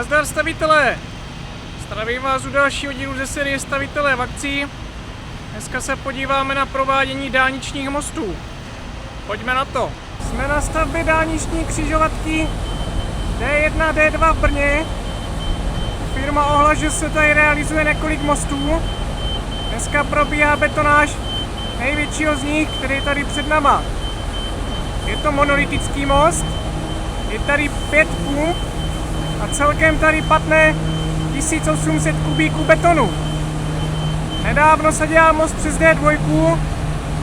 Nazdar stavitelé! Zdravím vás u dalšího dílu ze série Stavitelé v akci. Dneska se podíváme na provádění dálničních mostů. Pojďme na to. Jsme na stavbě dálniční křižovatky D1, D2 v Brně. Firma ohlasila, že se tady realizuje několik mostů. Dneska probíhá betonáž největšího z nich, který je tady před náma. Je to monolitický most. Je tady 5 pump a celkem tady patne 1800 kubíků betonu. Nedávno se dělal most přes D2,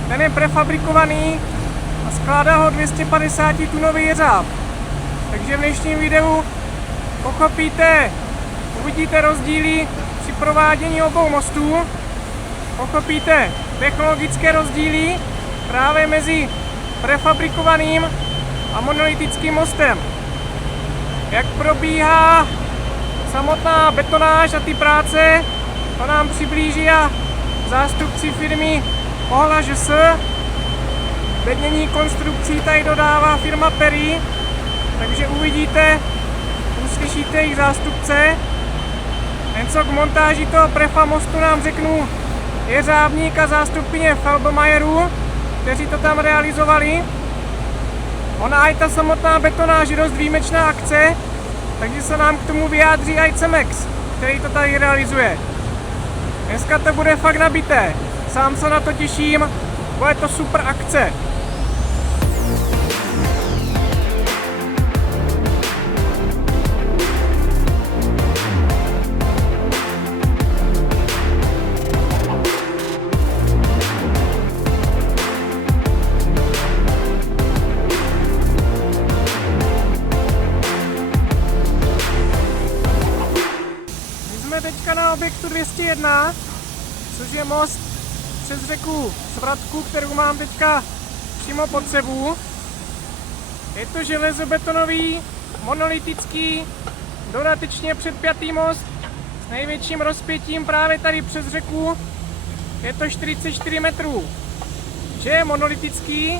ten je prefabrikovaný a skládá ho 250 tunový jeřáb. Takže v dnešním videu pochopíte, uvidíte rozdíly při provádění obou mostů, pochopíte technologické rozdíly právě mezi prefabrikovaným a monolitickým mostem. Jak probíhá samotná betonáž a ty práce, to nám přiblíží a zástupci firmy Ohla ŽS. Vedení konstrukcí tady dodává firma Perry, takže uvidíte, uslyšíte jejich zástupce. Něco k montáži toho prefa mostu nám řeknu jeřábník a zástupkyně Felbmayeru, kteří to tam realizovali. Ona i ta samotná betonáž je dost výjimečná akce, takže se nám k tomu vyjádří i Cemex, který to tady realizuje. Dneska to bude fakt nabité, sám se na to těším, bude to super akce. Teďka na objektu 201, což je most přes řeku Svratku, kterou mám teďka přímo pod sebou. Je to železobetonový, monolitický, dodatečně předpjatý most s největším rozpětím právě tady přes řeku. Je to 44 metrů. Že je monolitický,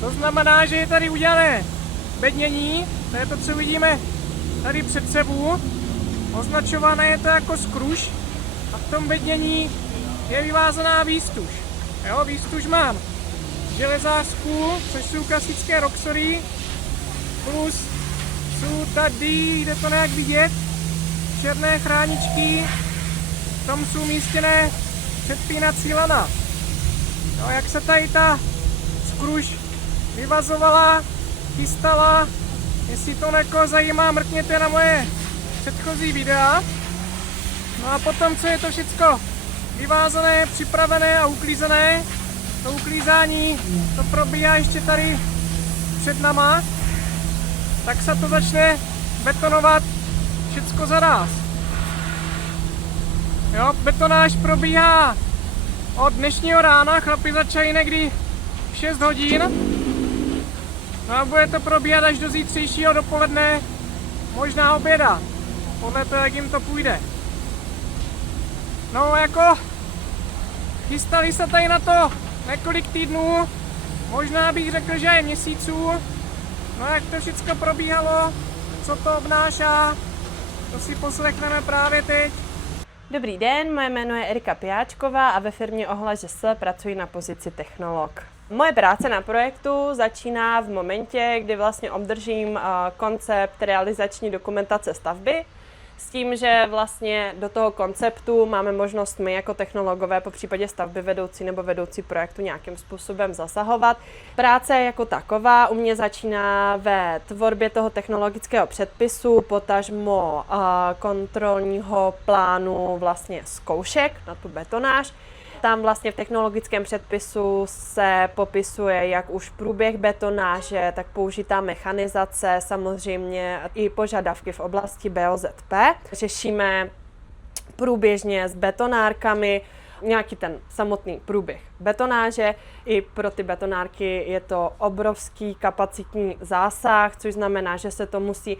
to znamená, že je tady udělané bednění, to je to, co vidíme tady před sebou. Označované je to jako skruš a v tom bednění je vyvázaná výstuž. Jo, výstuž mám železářskou, což jsou klasické roxory, plus jsou tady, jde to nějak vidět, černé chráničky, v tom jsou umístěné předpínací lana. Jo, jak se tady ta skruš vyvazovala, chystala, jestli to někoho zajímá, mrkněte na moje předchozí videa. No a potom, co je to všecko vyvázané, připravené a uklízené, to uklízání, to probíhá ještě tady před náma, tak se to začne betonovat všecko zaráz. Jo, betonáž probíhá od dnešního rána, chlapi začali někdy v 6 hodin. No a bude to probíhat až do zítřejšího dopoledne, možná oběda. Podle toho, jak jim to půjde. No jako chystali se tady na to několik týdnů, možná bych řekl, že i měsíců. No jak to všechno probíhalo, co to obnášá, to si poslechneme právě teď. Dobrý den, moje jméno je Erika Pijáčková a ve firmě Ohla ŽS pracuji na pozici technolog. Moje práce na projektu začíná v momentě, kdy vlastně obdržím koncept realizační dokumentace stavby, s tím, že vlastně do toho konceptu máme možnost my jako technologové, po případě stavby vedoucí nebo vedoucí projektu nějakým způsobem zasahovat. Práce jako taková u mě začíná ve tvorbě toho technologického předpisu, potažmo kontrolního plánu vlastně zkoušek na tu betonáž. Tam vlastně v technologickém předpisu se popisuje jak už průběh betonáže, tak použitá mechanizace, samozřejmě i požadavky v oblasti BOZP. Řešíme průběžně s betonárkami nějaký ten samotný průběh betonáže. I pro ty betonárky je to obrovský kapacitní zásah, což znamená, že se to musí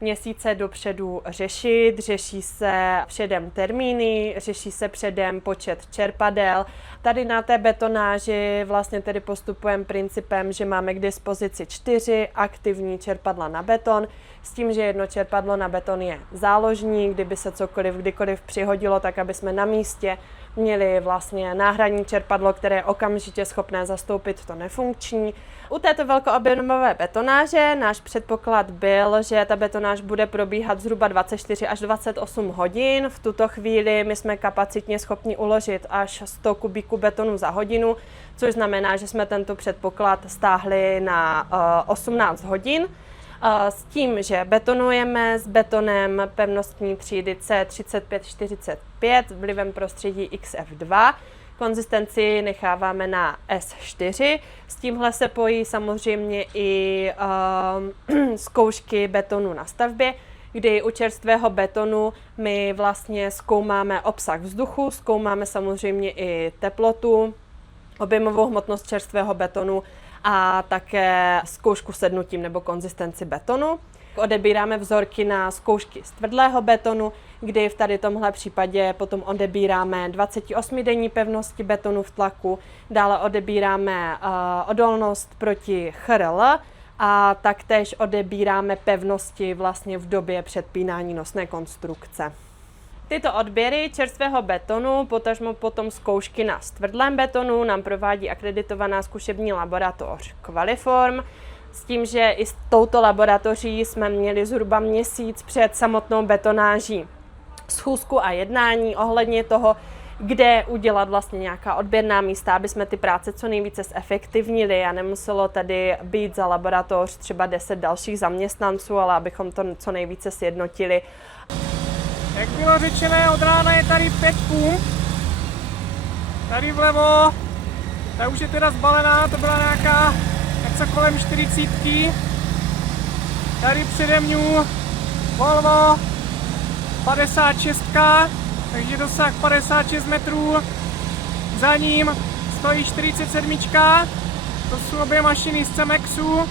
měsíce dopředu řešit. Řeší se předem termíny, řeší se předem počet čerpadel. Tady na té betonáži vlastně tedy postupujeme principem, že máme k dispozici 4 aktivní čerpadla na beton, s tím, že jedno čerpadlo na beton je záložní, kdyby se cokoliv kdykoliv přihodilo, tak aby jsme na místě měli vlastně náhradní čerpadlo, které je okamžitě schopné zastoupit to nefunkční. U této velkoobjemové betonáže náš předpoklad byl, že ta betonáž bude probíhat zhruba 24 až 28 hodin. V tuto chvíli my jsme kapacitně schopni uložit až 100 kubíků betonu za hodinu, což znamená, že jsme tento předpoklad stáhli na 18 hodin. S tím, že betonujeme s betonem pevnostní třídy C3545 vlivem prostředí XF2. Konzistenci necháváme na S4. S tímhle se pojí samozřejmě i zkoušky betonu na stavbě, kdy u čerstvého betonu my vlastně zkoumáme obsah vzduchu, zkoumáme samozřejmě i teplotu, objemovou hmotnost čerstvého betonu a také zkoušku sednutím nebo konzistenci betonu. Odebíráme vzorky na zkoušky z tvrdlého betonu, kdy v tady tomhle případě potom odebíráme 28denní pevnosti betonu v tlaku, dále odebíráme odolnost proti CHRL a taktéž odebíráme pevnosti vlastně v době předpínání nosné konstrukce. Tyto odběry čerstvého betonu, potažmo potom zkoušky na stvrdlém betonu, nám provádí akreditovaná zkušební laboratoř Qualiform, s tím, že i s touto laboratoří jsme měli zhruba měsíc před samotnou betonáží schůzku a jednání ohledně toho, kde udělat vlastně nějaká odběrná místa, aby jsme ty práce co nejvíce zefektivnili a nemuselo tady být za laboratoř třeba 10 dalších zaměstnanců, ale abychom to co nejvíce sjednotili. Jak bylo řečené, od rána je tady 5 pump. Tady vlevo, ta už je teda zbalená, to byla nějaká něco kolem 40. Tady přede mňu Volvo 56, takže dosah 56 metrů. Za ním stojí 47, to jsou obě mašiny z Cemexu.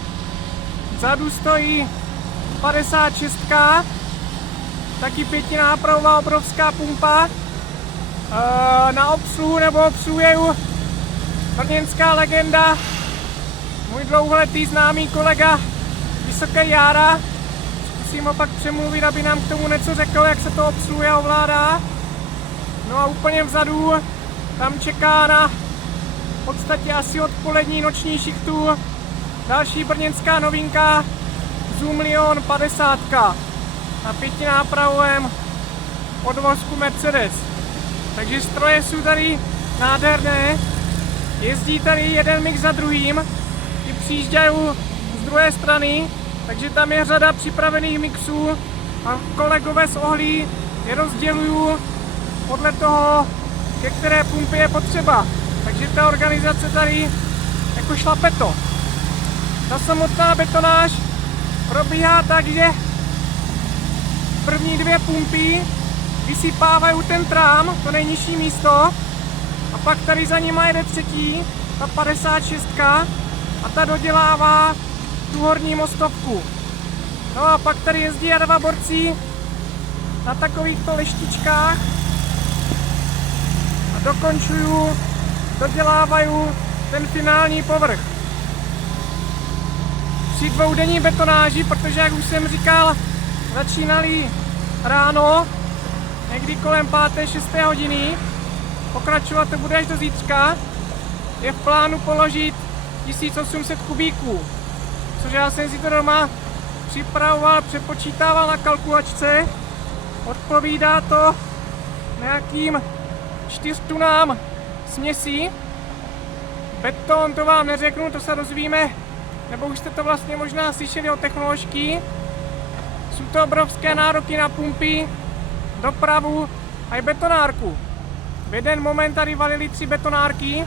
Vzadu stojí 56, taky 5nápravová obrovská pumpa. Na obsluhu nebo obsluhuje brněnská legenda, můj dlouholetý známý kolega Vysoký Jára. Zkusím ho pak přemluvit, aby nám k tomu něco řekl, jak se to obsluhuje a ovládá. No a úplně vzadu tam čeká na v podstatě asi odpolední noční šichtu další brněnská novinka Zoom Lion 50 na 5nápravovém podvozku Mercedes. Takže stroje jsou tady nádherné, jezdí tady jeden mix za druhým, i přijíždějí z druhé strany, takže tam je řada připravených mixů a kolegové z Ohlí je rozdělují podle toho, ke které pumpy je potřeba. Takže ta organizace tady jako šlape to. Ta samotná betonáž probíhá tak, že první 2 pumpy vysypávají ten trám, to nejnižší místo, a pak tady za nima jede třetí, ta 56, a ta dodělává tu horní mostovku. No a pak tady jezdí 2 borci na takovýchto leštičkách a dodělávají ten finální povrch. Při 2denní betonáži, protože jak už jsem říkal, začínali ráno, někdy kolem 5. 6. hodiny, pokračovat to bude až do zítřka, je v plánu položit 1800 kubíků, což já jsem si to doma připravoval, přepočítával na kalkulačce, odpovídá to nějakým 4 tunám směsí. Beton to vám neřeknu, to se dozvíme, nebo už jste to vlastně možná slyšeli od technoložky. Jsou to obrovské nároky na pumpy, dopravu a i betonárku. V jeden moment tady valili 3 betonárky,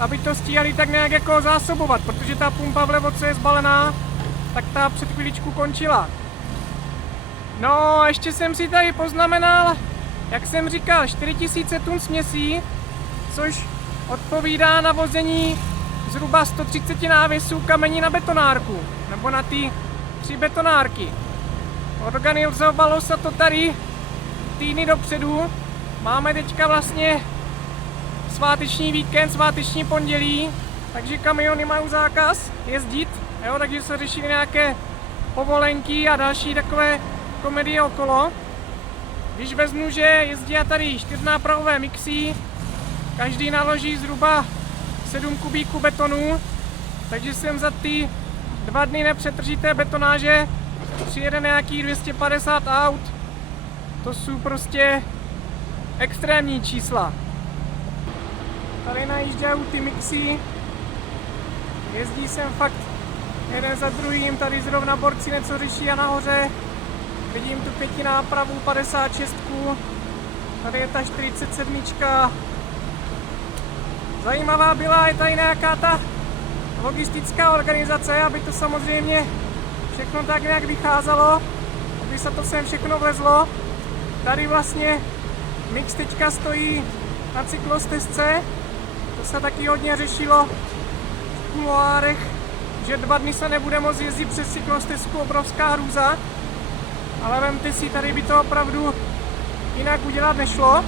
aby to stíhali tak nějak jako zásobovat, protože ta pumpa vlevo, co je zbalená, tak ta před chvíličku končila. No a ještě jsem si tady poznamenal, jak jsem říkal, 4000 tun směsí, což odpovídá na vození zhruba 130 návěsů kamení na betonárku, nebo na ty 3 betonárky. Organizovalo se to tady týdny dopředu. Máme teďka vlastně sváteční víkend, sváteční pondělí, takže kamiony mají zákaz jezdit, jo, takže se řeší nějaké povolenky a další takové komedie okolo. Když vezmu, že jezdí tady 4nápravové mixy, každý naloží zhruba 7 kubíků betonu, takže jsem za ty 2 dny nepřetržité betonáže přijede nějakých 250 aut. To jsou prostě extrémní čísla. Tady najíždějí ty mixy, jezdí sem fakt jeden za druhým, tady zrovna borci něco řeší a nahoře vidím tu 5 nápravu 56, tady je ta 47. Zajímavá byla je tady nějaká ta logistická organizace, aby to samozřejmě všechno tak nějak vycházelo, aby se to sem všechno vlezlo. Tady vlastně mix teďka stojí na cyklostezce, to se taky hodně řešilo v kuloárech, že 2 dny se nebude moct jezdit přes cyklostezku, obrovská hrůza. Ale vemte si, tady by to opravdu jinak udělat nešlo.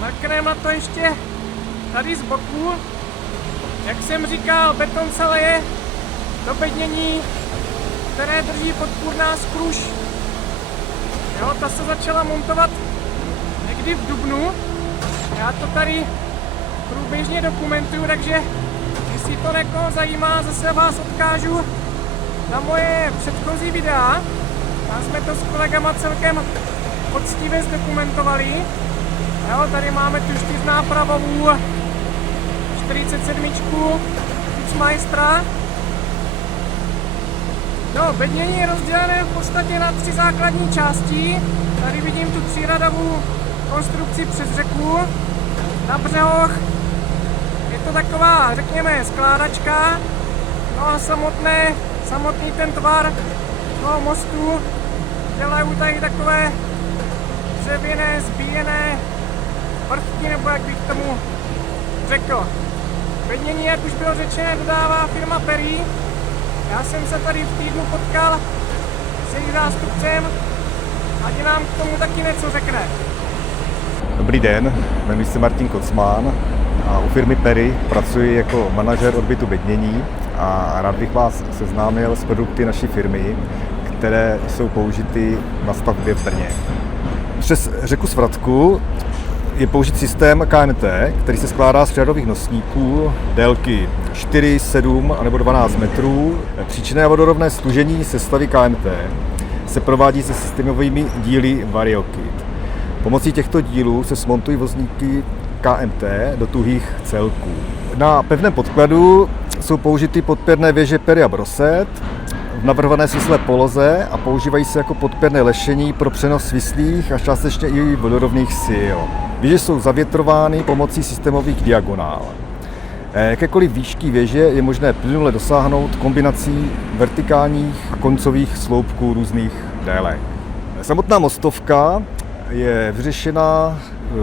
Mrkneme na to ještě tady z boku. Jak jsem říkal, beton se leje do bednění, které drží podpůrná skruš. Jo, ta se začala montovat někdy v dubnu. Já to tady průběžně dokumentuju, takže jestli to někoho zajímá, zase vás odkážu na moje předchozí videa. Tam jsme to s kolegama celkem poctivě zdokumentovali. Jo, tady máme tu 4nápravovou 47. Kucmajstra. No, bednění je rozdělené v podstatě na 3 základní části. Tady vidím tu 3radovou konstrukci přes řeku. Na břehoch je to taková, řekněme, skládačka. No a samotný ten tvar toho mostu dělají tady takové dřevěné, zbíjené prvky, nebo jak bych tomu řekl. Bednění, jak už bylo řečené, dodává firma Perry. Já jsem se tady v týdnu potkal s jejich zástupcem, ať nám k tomu taky něco řekne. Dobrý den, jmenuji se Martin Kocman a u firmy Perry pracuji jako manažer odbytu bednění a rád bych vás seznámil s produkty naší firmy, které jsou použity na stavbě v Brně. Přes řeku Svratku je použit systém KMT, který se skládá z řadových nosníků délky 4, 7 nebo 12 metrů. Příčinné a vodorovné služení sestavy KMT se provádí se systémovými díly Variokit. Pomocí těchto dílů se smontují vozníky KMT do tuhých celků. Na pevném podkladu jsou použity podpěrné věže Perry a Broset v navrhované svislé poloze a používají se jako podpěrné lešení pro přenos svislých a částečně i vodorovných sil. Věže jsou zavětrovány pomocí systémových diagonál. Jakékoliv výšky věže je možné plynule dosáhnout kombinací vertikálních a koncových sloupků různých délek. Samotná mostovka je vyřešena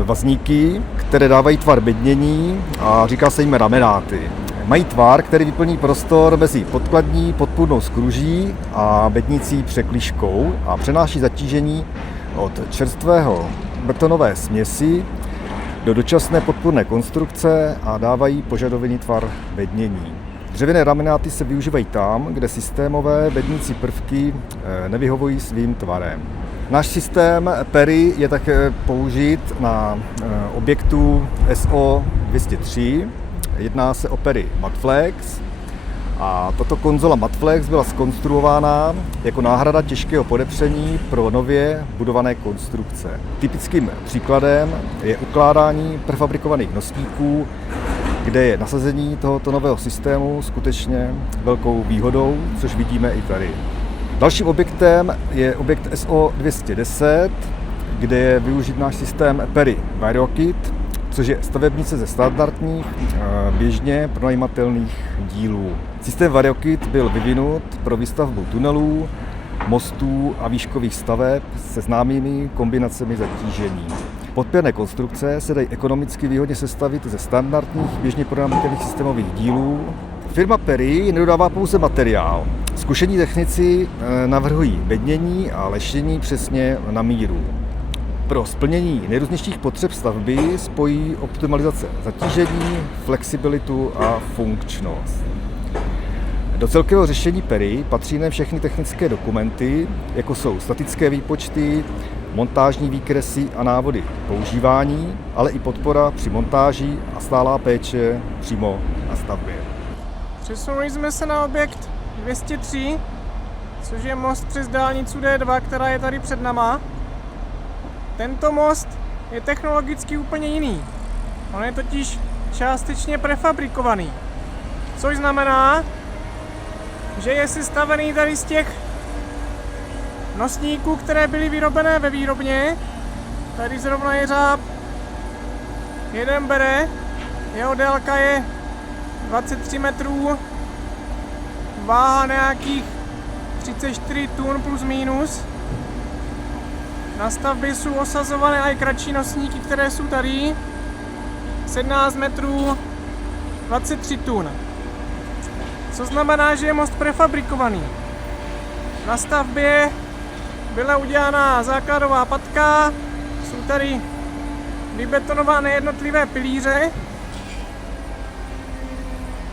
vazníky, které dávají tvar bednění a říká se jim ramenáty. Mají tvar, který vyplní prostor mezi podkladní podpůrnou skruží a bednicí překlíškou a přenáší zatížení od čerstvého betonové směsi do dočasné podpůrné konstrukce a dávají požadovaný tvar bednění. Dřevěné ramenáty se využívají tam, kde systémové bednící prvky nevyhovují svým tvarem. Náš systém Perry je také použit na objektu SO203. Jedná se o Perry Matflex a tato konzola Matflex byla zkonstruována jako náhrada těžkého podepření pro nově budované konstrukce. Typickým příkladem je ukládání prefabrikovaných nosníků, kde je nasazení tohoto nového systému skutečně velkou výhodou, což vidíme i tady. Dalším objektem je objekt SO210, kde je využit náš systém Perry Variokit, což je stavebnice ze standardních, běžně pronajímatelných dílů. Systém Variokit byl vyvinut pro výstavbu tunelů, mostů a výškových staveb se známými kombinacemi zatížení. Podpěrné konstrukce se dají ekonomicky výhodně sestavit ze standardních, běžně pronajímatelných systémových dílů. Firma Perry nedodává pouze materiál, Zkušení technici navrhují bednění a leštění přesně na míru. Pro splnění nejrůznějších potřeb stavby spojí optimalizace zatížení, flexibilitu a funkčnost. Do celkového řešení PERI patří ne všechny technické dokumenty, jako jsou statické výpočty, montážní výkresy a návody používání, ale i podpora při montáži a stálá péče přímo na stavbě. Přesunuli jsme se na objekt 203, což je most přes dálnici D2, která je tady před náma. Tento most je technologicky úplně jiný. On je totiž částečně prefabrikovaný, což znamená, že je sestavený tady z těch nosníků, které byly vyrobené ve výrobně. Tady zrovna jeřáb jeden bere, jeho délka je 23 metrů, váha nějakých 34 tun plus minus. Na stavbě jsou osazované i kratší nosníky, které jsou tady, 17 metrů, 23 tun. Co znamená, že je most prefabrikovaný. Na stavbě byla udělána základová patka, jsou tady vybetonované jednotlivé pilíře.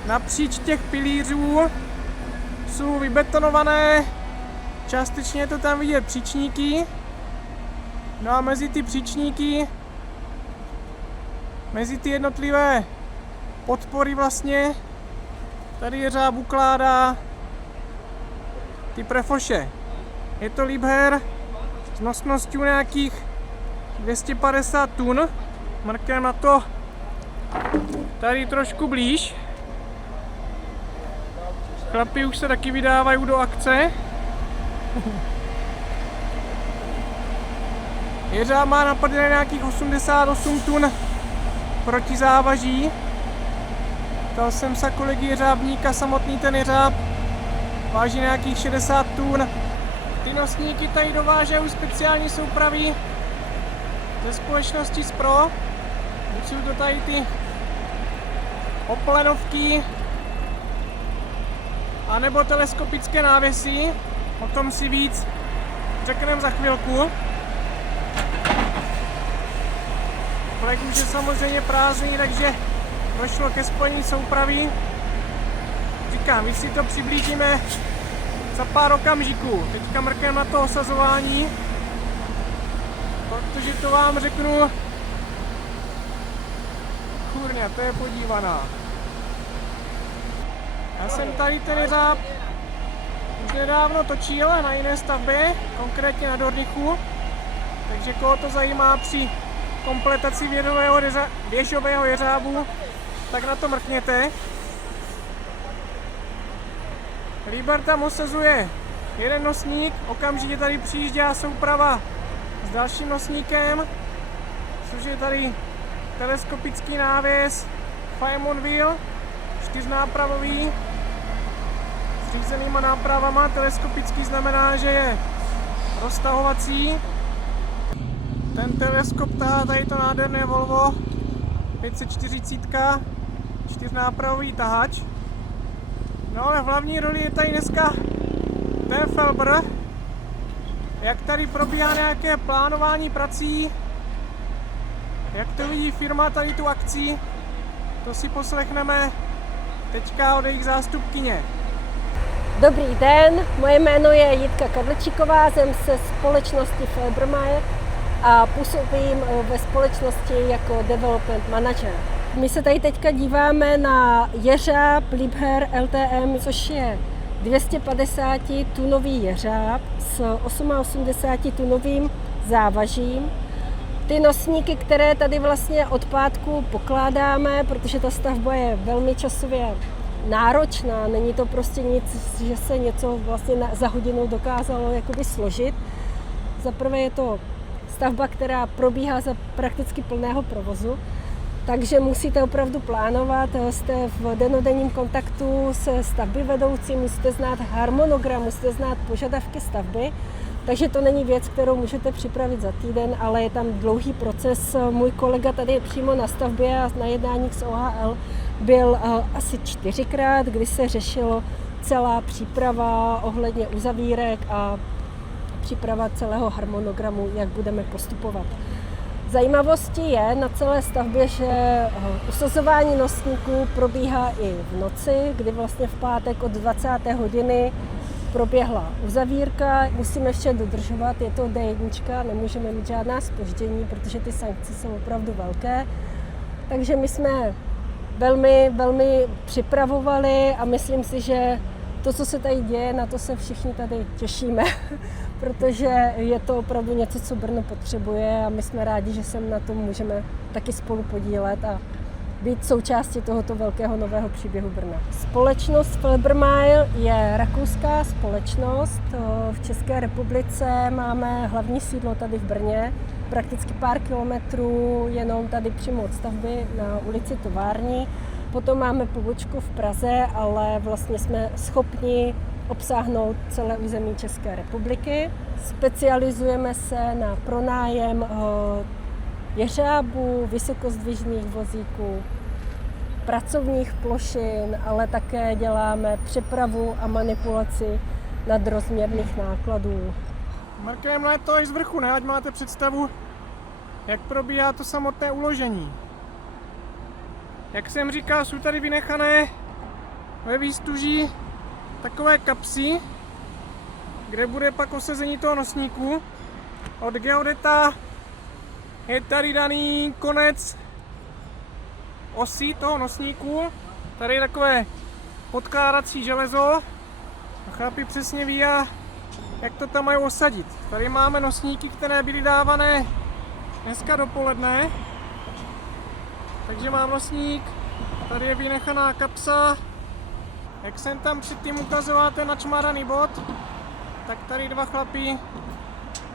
Napříč těch pilířů jsou vybetonované, částečně je to tam vidět, příčníky. No a mezi ty příčníky, mezi ty jednotlivé podpory vlastně, tady jeřáb ukládá ty prefoše. Je to Liebherr s nosností nějakých 250 tun. Mrkneme na to tady trošku blíž. Chlapi už se taky vydávají do akce. Jeřáb má napadené nějakých 88 tun proti závaží. Ptal jsem se kolegy jeřábníka, samotný ten jeřáb váží nějakých 60 tun. Ty nosníky tady dovážejí speciální soupravy ze společnosti Spro. Buď jsou to tady ty oplenovky, anebo teleskopické návěsy. O tom si víc řekneme za chvilku. Vlek už je samozřejmě prázdný, takže došlo ke spojení soupravy. Říkám, my si to přiblížíme za pár okamžiků. Teďka mrkneme na to osazování, protože to vám řeknu, kurňa, to je podívaná. Já jsem tady ten jeřáb už nedávno točil na jiné stavbě, konkrétně na Dornichu, takže koho to zajímá při kompletaci věžového jeřábu, tak na to mrkněte. Liebherr tam osazuje jeden nosník, okamžitě tady přijíždá souprava s dalším nosníkem, což je tady teleskopický návěs Fireman Wheel, 4nápravový, s řízenýma nápravama. Teleskopický znamená, že je roztahovací. Ten teleskop tahá tady to nádherné Volvo 540, 4nápravový tahač. No ale v hlavní roli je tady dneska ten Felber. Jak tady probíhá nějaké plánování prací, jak to vidí firma tady tu akci, to si poslechneme teďka od jejich zástupkyně. Dobrý den, moje jméno je Jitka Kadlečíková, jsem ze společnosti Felbermayr a působím ve společnosti jako development manager. My se tady teďka díváme na jeřáb Liebherr LTM, což je 250 tunový jeřáb s 88 tunovým závažím. Ty nosníky, které tady vlastně od pátku pokládáme, protože ta stavba je velmi časově náročná, není to prostě nic, že se něco vlastně za hodinu dokázalo jakoby složit. Za prvé je to stavba, která probíhá za prakticky plného provozu, takže musíte opravdu plánovat, jste v dennodenním kontaktu se stavbyvedoucím, musíte znát harmonogram, musíte znát požadavky stavby, takže to není věc, kterou můžete připravit za týden, ale je tam dlouhý proces. Můj kolega tady je přímo na stavbě a na jednáních s OHL byl asi 4krát, kdy se řešilo celá příprava ohledně uzavírek a příprava celého harmonogramu, jak budeme postupovat. Zajímavostí je na celé stavbě, že usazování nosníků probíhá i v noci, kdy vlastně v pátek od 20. hodiny proběhla uzavírka. Musíme vše dodržovat, je to D1, nemůžeme mít žádná zpoždění, protože ty sankce jsou opravdu velké. Takže my jsme velmi připravovali a myslím si, že to, co se tady děje, na to se všichni tady těšíme, protože je to opravdu něco, co Brno potřebuje a my jsme rádi, že se na tom můžeme taky spolu podílet a být součástí tohoto velkého nového příběhu Brna. Společnost Fibermile je rakouská společnost. V České republice máme hlavní sídlo tady v Brně, prakticky pár kilometrů jenom tady přímo od stavby na ulici Tovární. Potom máme pobočku v Praze, ale vlastně jsme schopni obsáhnout celé území České republiky. Specializujeme se na pronájem jeřábů, vysokozdvižných vozíků, pracovních plošin, ale také děláme přepravu a manipulaci nadrozměrných nákladů. Mrkneme na to i z vrchu, ne? Ať máte představu, jak probíhá to samotné uložení. Jak jsem říkal, jsou tady vynechané ve výstuží takové kapsy, kde bude pak osazení toho nosníku. Od geodeta je tady daný konec osí toho nosníku. Tady je takové podkládací železo a chlapi přesně ví, jak to tam mají osadit. Tady máme nosníky, které byly dávané dneska dopoledne. Takže mám nosník, tady je vynechaná kapsa. Jak jsem tam předtím ukazoval ten načmáraný bod, tak tady dva chlapi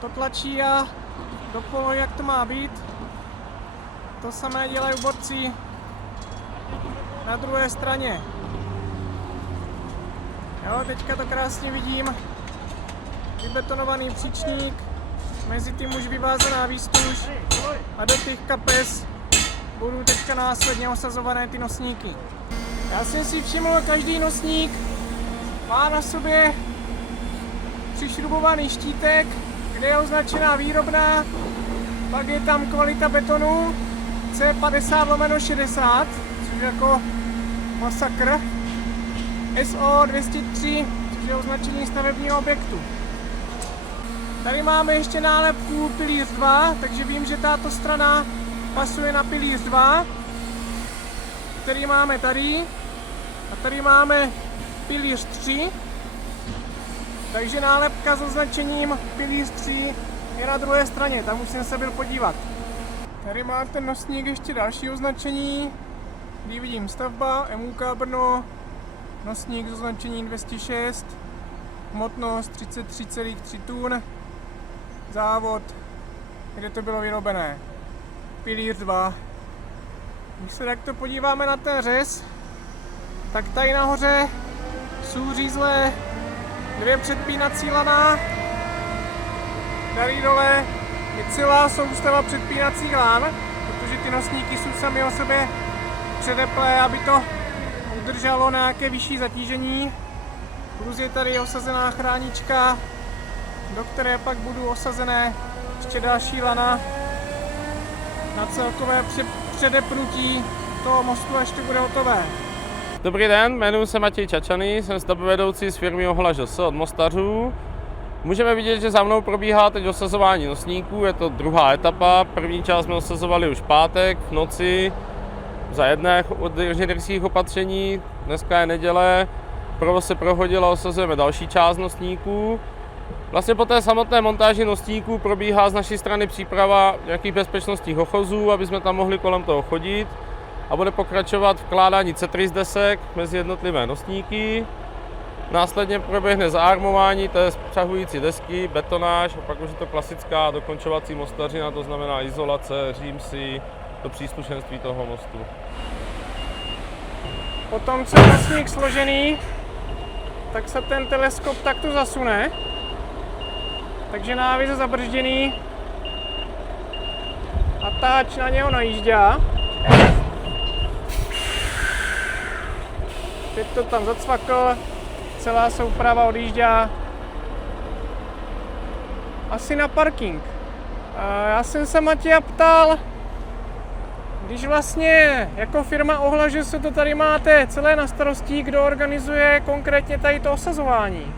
to tlačí a dopolují, jak to má být. To samé dělají borci na druhé straně. Jo, teďka to krásně vidím. Vybetonovaný příčník, mezi tím už vyvázaná výstuž a do těch kapes budou teďka následně osazované ty nosníky. Já jsem si všiml, každý nosník má na sobě přišrubovaný štítek, kde je označená výrobná, pak je tam kvalita betonu C50/60, což je jako masakr, SO 203, což je označení stavebního objektu. Tady máme ještě nálepku pilíř 2, takže vím, že tato strana pasuje na pilíř 2, který máme tady. A tady máme pilíř 3, takže nálepka s označením pilíř 3 je na druhé straně, tam už jsem se byl podívat. Tady má ten nosník ještě další označení, kdy vidím stavba, MUK Brno, nosník s označením 206, hmotnost 33,3 tun, závod, kde to bylo vyrobené, pilíř 2. Když se takto podíváme na ten řez, tak tady nahoře jsou řízlé dvě předpínací lana. Tady dole je celá soustava předpínacích lan, protože ty nosníky jsou sami o sobě předeplé, aby to udrželo nějaké vyšší zatížení. Plus je tady osazená chránička, do které pak budou osazené ještě další lana na celkové předepnutí toho mostu, až to bude hotové. Dobrý den, jmenuji se Matěj Čačaný, jsem stavbyvedoucí z firmy Ohla ŽS od Mostařů. Můžeme vidět, že za mnou probíhá teď osazování nosníků, je to druhá etapa. První část jsme osazovali už v pátek v noci za jedné od inženýrských opatření, dneska je neděle, provoz se prohodil a osazujeme další část nosníků. Vlastně po té samotné montáži nosníků probíhá z naší strany příprava nějakých bezpečnostních ochozů, aby jsme tam mohli kolem toho chodit. A bude pokračovat vkládání C3 desek mezi jednotlivé nosníky. Následně proběhne zaarmování té spřahující desky, betonáž a pak už je to klasická dokončovací mostařina, to znamená izolace, římsy, do příslušenství toho mostu. Potom, co je nosník složený, tak se ten teleskop takto zasune. Takže návis je zabržděný a táč na něho najížděá. Teď to tam zacvakl, celá souprava odjíždá asi na parking. Já jsem se Matěja ptal, když vlastně jako firma Ohlas, že se to tady máte celé na starosti, kdo organizuje konkrétně tady to osazování?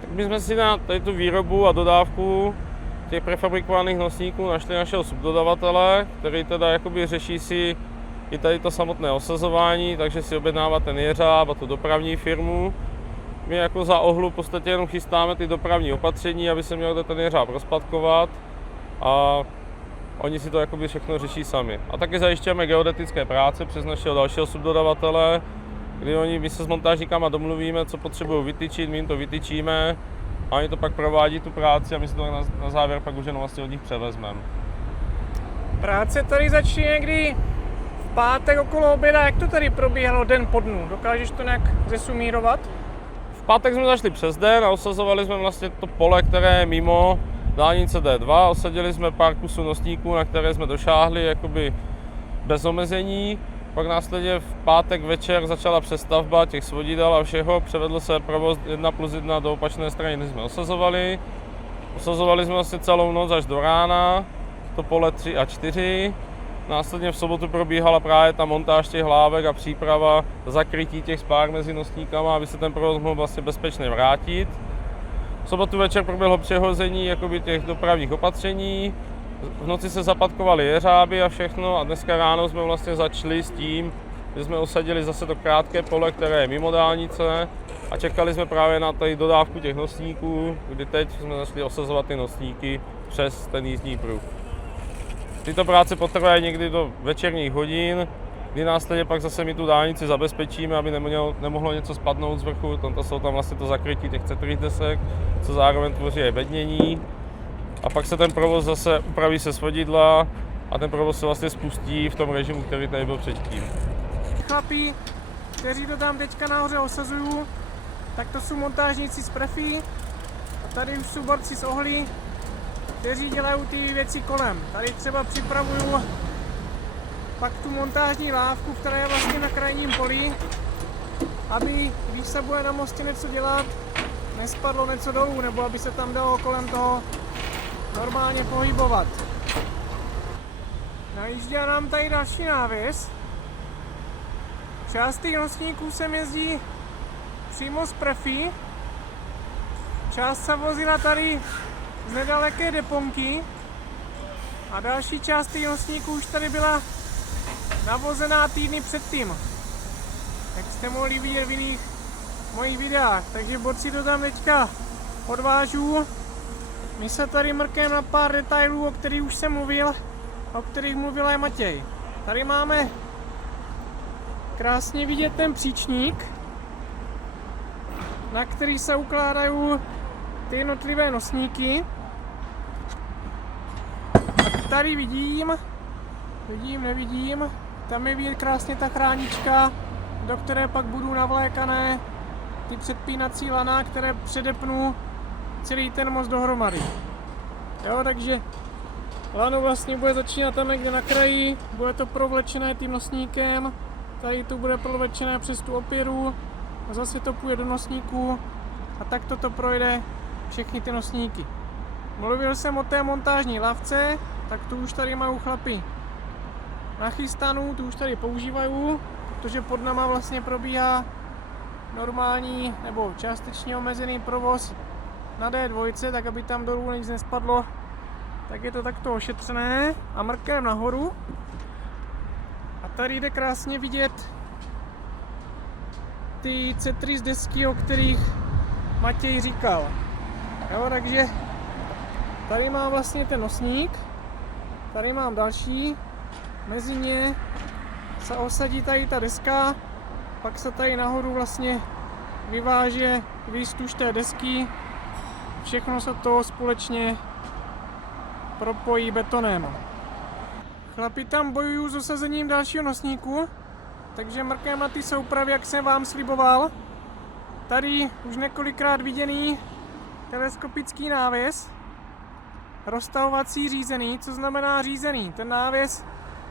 Tak my jsme si na tady tu výrobu a dodávku těch prefabrikovaných nosníků našli našeho subdodavatele, který teda jakoby řeší si i tady to samotné osazování, takže si objednává ten jeřáb a tu dopravní firmu. My jako za Ohlu v podstatě jenom chystáme ty dopravní opatření, aby se měl kde ten jeřáb rozpadkovat a oni si to jakoby všechno řeší sami. A taky zajišťujeme geodetické práce přes našeho dalšího subdodavatele, kdy my se s montážníkama domluvíme, co potřebují vytyčit, my jim to vytyčíme a oni to pak provádí tu práci a my si to na závěr pak už jenom vlastně od nich převezmeme. Práce tady začne někdy v pátek okolo oběda, jak to tady probíhalo den po dnu? Dokážeš to nějak zesumírovat? V pátek jsme zašli přes den a osazovali jsme vlastně to pole, které je mimo dálnice D2. Osadili jsme pár kusů nosníků, na které jsme došáhli jakoby bez omezení. Pak následně v pátek večer začala přestavba těch svodidel a všeho. Převedl se provoz 1+1 do opačné strany, kde jsme osazovali. Osazovali jsme vlastně celou noc až do rána, to pole 3 a 4. Následně v sobotu probíhala právě ta montáž těch hlávek a příprava zakrytí těch spár mezi nosníkama, aby se ten provoz mohl vlastně bezpečně vrátit. V sobotu večer proběhlo přehození jakoby těch dopravních opatření. V noci se zapadkovaly jeřáby a všechno a dneska ráno jsme vlastně začali s tím, že jsme osadili zase to krátké pole, které je mimo dálnice a čekali jsme právě na tady dodávku těch nosníků, kdy teď jsme začali osazovat ty nosníky přes ten jízdní pruh. Tyto práce potrvají někdy do večerních hodin, kdy následně pak zase my tu dálnici zabezpečíme, aby nemohlo něco spadnout z vrchu. To jsou tam vlastně to zakrytí těch C3 desek, co zároveň tvoří i bednění. A pak se ten provoz zase upraví se svodidla a ten provoz se vlastně spustí v tom režimu, který tady byl předtím. Chlapí, kteří to tam teďka nahoře osazují, tak to jsou montážníci z Prefy a tady už jsou borci z Ohly, kteří dělají ty věci kolem. Tady třeba připravuju pak tu montážní lávku, která je vlastně na krajním poli, aby když se bude na mostě něco dělat, nespadlo něco dolů, nebo aby se tam dalo kolem toho normálně pohybovat. Najíždí nám tady další návěs. Část těch nosníků sem jezdí přímo z Prefy. Část se vozila tady z nedaleké deponky a další část těch nosníků už tady byla navozená týdny předtím, jak jste mohli vidět v jiných mojich videách. Takže borci to tam teďka odvážu. My se tady mrkneme na pár detailů, o kterých už jsem mluvil, o kterých mluvil i Matěj. Tady máme krásně vidět ten příčník, na který se ukládají ty jednotlivé nosníky. A tady nevidím, tam je vidět krásně ta chránička, do které pak budou navlékané ty předpínací lana, které předepnu celý ten most dohromady. Jo, takže lano vlastně bude začínat tam někde na kraji, bude to provlečené tím nosníkem, tady to bude provlečené přes tu opěru a zase to půjde do nosníku a tak toto projde všechny ty nosníky. Mluvil jsem o té montážní lavce, tak tu už tady mají chlapi nachystanou, tu už tady používají, protože pod náma vlastně probíhá normální nebo částečně omezený provoz na D2, tak aby tam dolů nic nespadlo, tak je to takto ošetřené a mrkneme nahoru a tady jde krásně vidět ty C3 desky, o kterých Matěj říkal. Jo, takže tady mám vlastně ten nosník, tady mám další, mezi ně se osadí tady ta deska, pak se tady nahoru vlastně vyváže výstuž té desky, všechno se to společně propojí betonem. Chlapi tam bojují s osazením dalšího nosníku, takže mrkneme na ty soupravy, jak jsem vám sliboval. Tady už několikrát viděný teleskopický návěs, roztahovací řízený. Co znamená řízený? Ten návěs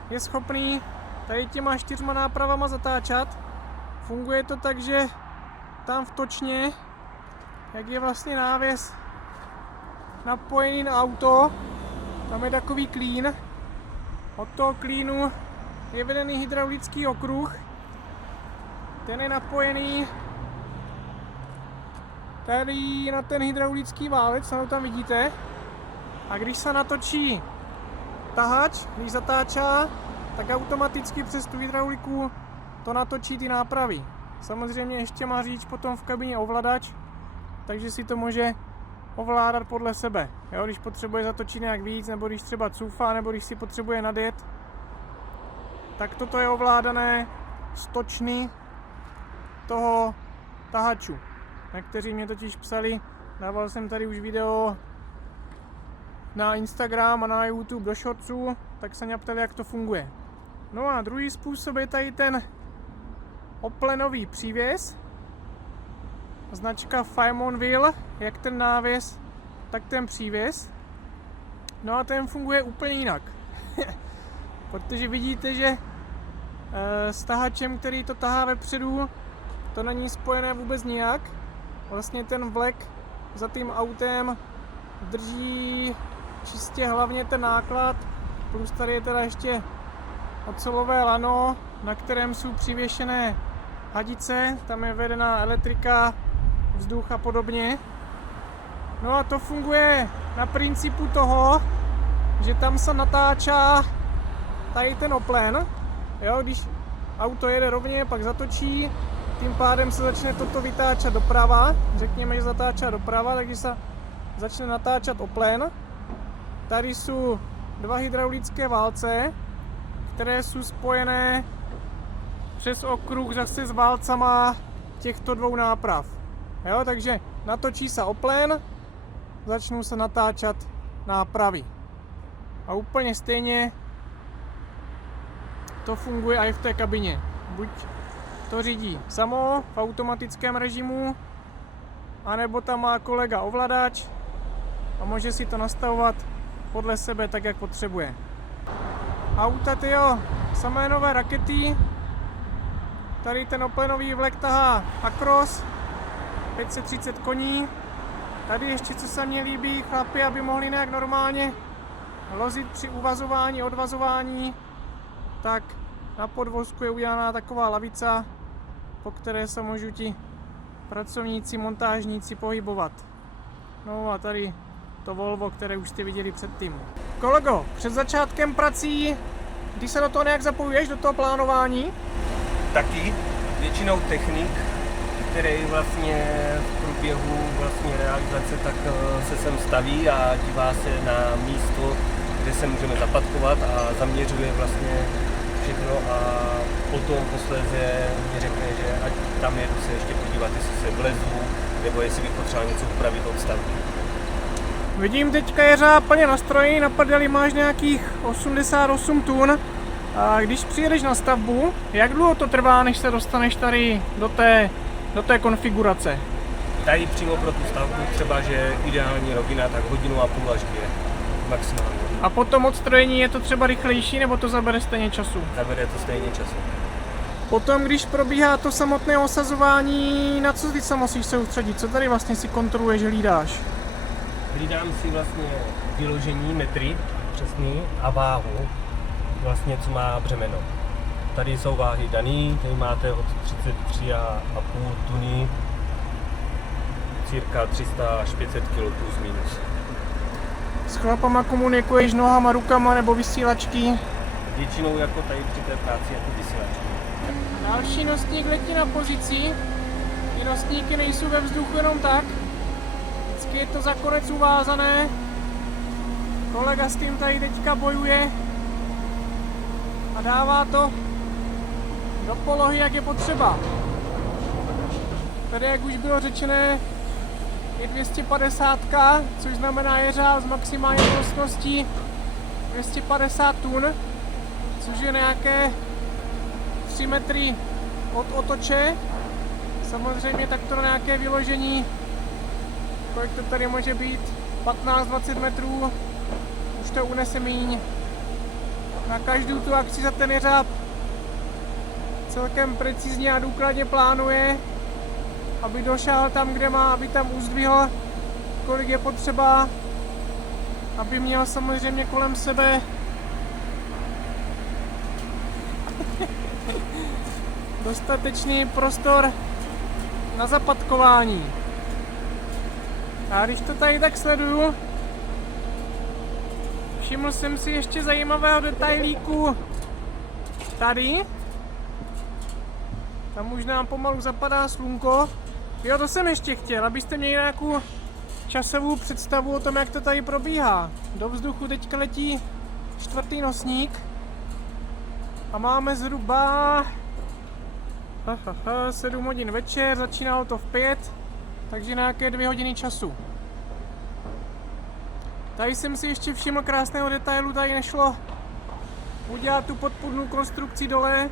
je schopný tady těma 4 nápravama zatáčet. Funguje to tak, že tam v točně, jak je vlastně návěs napojený na auto. Tam je takový klín. Od toho klínu je vedený hydraulický okruh. Ten je napojený tady na ten hydraulický válec, co tam vidíte. A když se natočí tahač, když zatáčá, tak automaticky přes tu hydrauliku to natočí ty nápravy. Samozřejmě ještě má řidič potom v kabině ovladač, takže si to může ovládat podle sebe. Jo, když potřebuje zatočit nějak víc, nebo když třeba cufá, nebo když si potřebuje nadjet, tak toto je ovládané z točny toho tahaču. Někteří mě totiž psali, dával jsem tady už video na Instagram a na YouTube do shortsů, tak se mě ptali, jak to funguje. No a druhý způsob je tady ten oplenový přívěs, značka Firemanville, jak ten návěs, tak ten přívěs. No a ten funguje úplně jinak, protože vidíte, že s tahačem, který to tahá vepředu, to není spojené vůbec nijak. Vlastně ten vlek za tím autem drží čistě hlavně ten náklad, plus tady je teda ještě ocelové lano, na kterém jsou přivěšené hadice, tam je vedená elektrika, vzduch a podobně. No a to funguje na principu toho, že tam se natáčá tady ten oplen, jo, když auto jede rovně, pak zatočí, tím pádem se začne toto vytáčet doprava, řekněme, že zatáčá doprava, takže se začne natáčet oplen. Tady jsou dva hydraulické válce, které jsou spojené přes okruh zase s válcama těchto dvou náprav. Jo, takže natočí se oplen, začnou se natáčet nápravy. A úplně stejně to funguje i v té kabině. Buď to řídí samo v automatickém režimu, anebo tam má kolega ovladač a může si to nastavovat podle sebe tak, jak potřebuje. Auta tyjo, samé nové rakety. Tady ten oplenový vlek tahá Acros, 530 koní. Tady ještě, co se mně líbí, chlapi, aby mohli nějak normálně lozit při uvazování, odvazování, tak na podvozku je udělaná taková lavica, po které se můžou ti pracovníci, montážníci pohybovat. No a tady to Volvo, které už jste viděli předtím. Kolego, před začátkem prací, když se do toho nějak zapojuješ, do toho plánování? Taky většinou technik, který vlastně v průběhu vlastně realizace tak se sem staví a dívá se na místo, kde se můžeme zapatkovat a zaměřuje vlastně všechno a potom posléze mi řekne, že ať tam jedu se ještě podívat, jestli se vlezu, nebo jestli bych potřeboval něco upravit od stavby. Vidím, teďka je plně na stroji, na prdeli máš nějakých 88 tun. A když přijedeš na stavbu, jak dlouho to trvá, než se dostaneš tady do té konfigurace? Tady přímo pro tu stavbu třeba, že ideální rodina, tak 1,5 hodiny až 2 maximálně. A potom odstrojení je to třeba rychlejší, nebo to zabere stejně času? Zabere to stejně času. Potom, když probíhá to samotné osazování, na co ty se musíš soustředit? Co tady vlastně si kontroluješ, hlídáš? Hlídám si vlastně vyložení metry přesný a váhu, vlastně co má břemeno. Tady jsou váhy daný, tady máte od 33,5 tuny, cirka 300 až 500 kg plus minus. S chlapama komunikuješ nohama, rukama nebo vysílačky? Většinou jako tady při té práci jako vysílačky. Další nosník letí na pozici. Ty nosníky nejsou ve vzduchu jenom tak. Vždycky je to za konec uvázané. Kolega s tím tady teďka bojuje a dává to do polohy, jak je potřeba. Tady, jak už bylo řečené, je 250, což znamená jeřáb s maximální nosností 250 tun, což je nějaké 3 metry od otoče. Samozřejmě takto na nějaké vyložení, kolik to tady může být, 15-20 metrů, už to unese míň. Na každou tu akci za ten jeřáb celkem precizně a důkladně plánuje aby došel tam, kde má, aby tam uzdvihl, kolik je potřeba, aby měl samozřejmě kolem sebe dostatečný prostor na zapadkování. A když to tady tak sleduju, všiml jsem si ještě zajímavého detailíku tady. Tam už nám pomalu zapadá slunko. Jo, to jsem ještě chtěl, abyste měli nějakou časovou představu o tom, jak to tady probíhá. Do vzduchu teďka letí 4. nosník a máme zhruba 7 hodin večer, začínalo to v 5, takže nějaké 2 hodiny času. Tady jsem si ještě všiml krásného detailu, tady nešlo udělat tu podpůrnou konstrukci dole,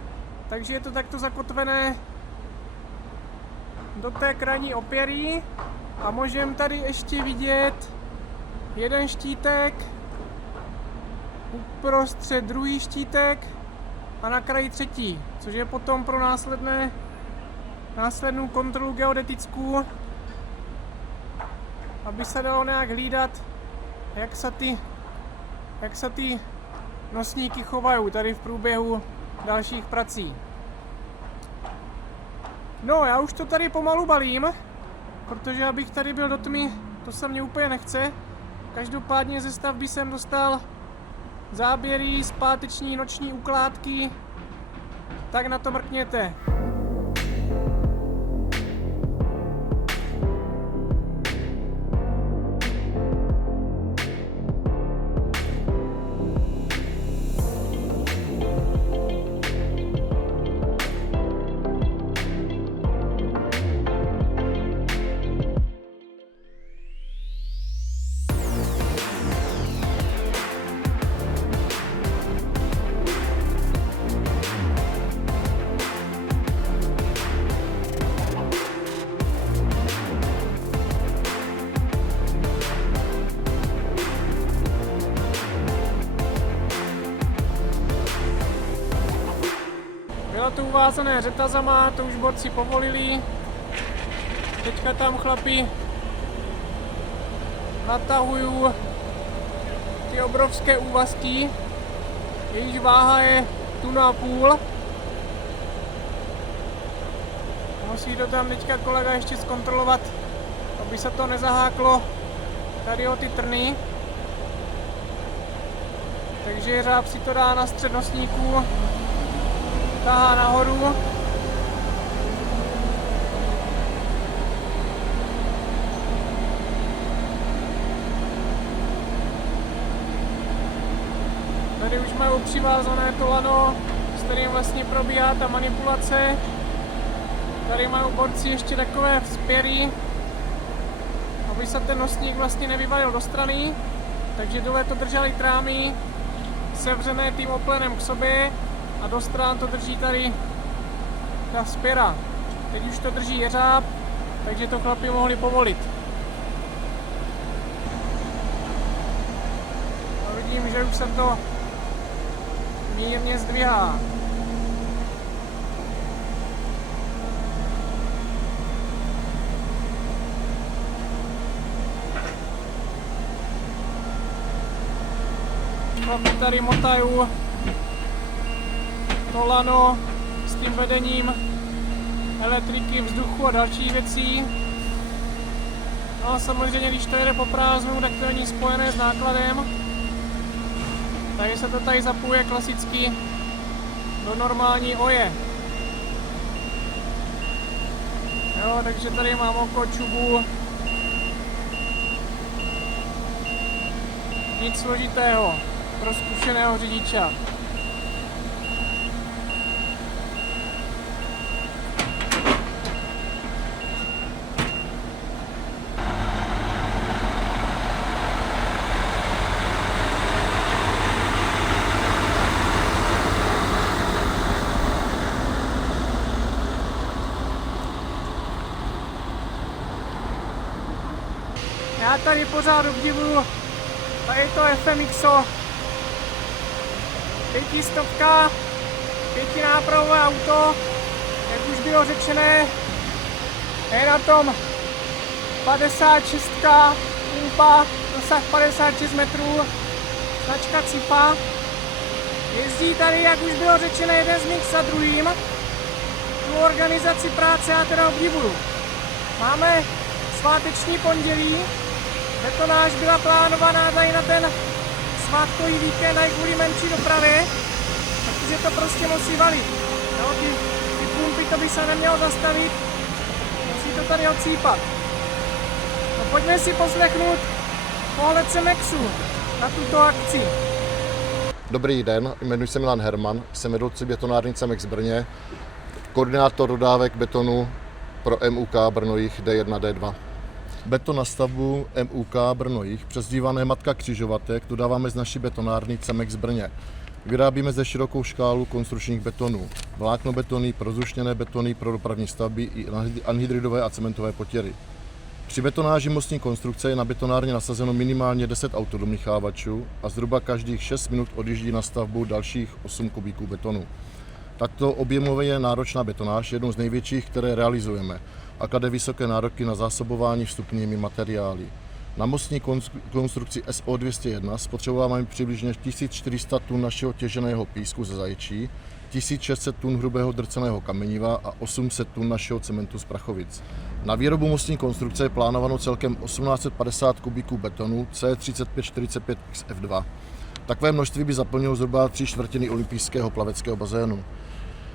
takže je to takto zakotvené do té krajní opěry a můžeme tady ještě vidět jeden štítek, uprostřed druhý štítek a na kraji třetí, což je potom pro následnou kontrolu geodetickou, aby se dalo nějak hlídat, jak se ty nosníky chovají tady v průběhu dalších prací. No, já už to tady pomalu balím, protože abych tady byl do tmy, to se mně úplně nechce. Každopádně ze stavby jsem dostal záběry, zpáteční noční ukládky, tak na to mrkněte. Bylo to uvázané řetazama, to už borci povolili. Teďka tam chlapi natahují ty obrovské úvazky, jejíž váha je 1,5 tun. Musí to tam teďka kolega ještě zkontrolovat, aby se to nezaháklo tady o ty trny. Takže jeřáb si to dá na střed nosníku, tahá nahoru. Tady už mají přivázané to lano, s kterým vlastně probíhá ta manipulace. Tady mají borci ještě takové vzpěry, aby se ten nosník vlastně nevyvalil do strany. Takže dole to drželi trámy, sevřené tím oplenem k sobě a do stran to drží tady ta vzpěra. Teď už to drží jeřáb, takže to chlapi mohli povolit. A vidím, že už se to mírně zdvihá. Chlapi tady motají to lano s tím vedením elektriky, vzduchu a dalších věcí. No a samozřejmě, když to jede po prázdnu, tak to není spojené s nákladem. Takže se to tady zapojuje klasicky do normální oje. Jo, takže tady mám oko čubu. Nic složitého pro zkušeného řidiče. Já tady pořád obdivuju tady to FMXO 500, 5nápravové auto, jak už bylo řečené, Je na tom 56 pumpa, dosah 56 metrů, značka Cipa. Jezdí tady, jak už bylo řečeno, jeden z nich za druhým. Tu organizaci práce já teda obdivuju. Máme sváteční pondělí, betonáž byla plánovaná tady na ten svátkový víkend a i kvůli menší dopravě, takže to prostě musí valit. No, ty pumpy, to by se nemělo zastavit, musí to tady odsýpat. No, pojďme si poslechnout pohled Cemexu na tuto akci. Dobrý den, jmenuji se Milan Herman, jsem vedoucí betonárny Cemex Brně, koordinátor dodávek betonu pro MUK Brno-Jih D1, D2. Beton na stavbu MUK Brno-Jih, přezdívané Matka křižovatek, dodáváme z naší betonárny Cemex Brně. Vyrábíme ze širokou škálu konstrukčních betonů, vláknobetony, prozrušněné betony pro dopravní stavby i anhydridové a cementové potěry. Při betonáži mostní konstrukce je na betonárně nasazeno minimálně 10 autodomichávačů a zhruba každých 6 minut odjíždí na stavbu dalších 8 kubíků betonu. Takto objemově náročná betonáž je jednou z největších, které realizujeme a klade vysoké nároky na zásobování vstupními materiály. Na mostní konstrukci SO201 spotřebováváme přibližně 1400 tun našeho těženého písku ze Zaječí, 1600 tun hrubého drceného kameniva a 800 tun našeho cementu z Prachovic. Na výrobu mostní konstrukce je plánováno celkem 1850 kubíků betonu C3545 XF2. Takové množství by zaplnilo zhruba 3/4 olympijského plaveckého bazénu.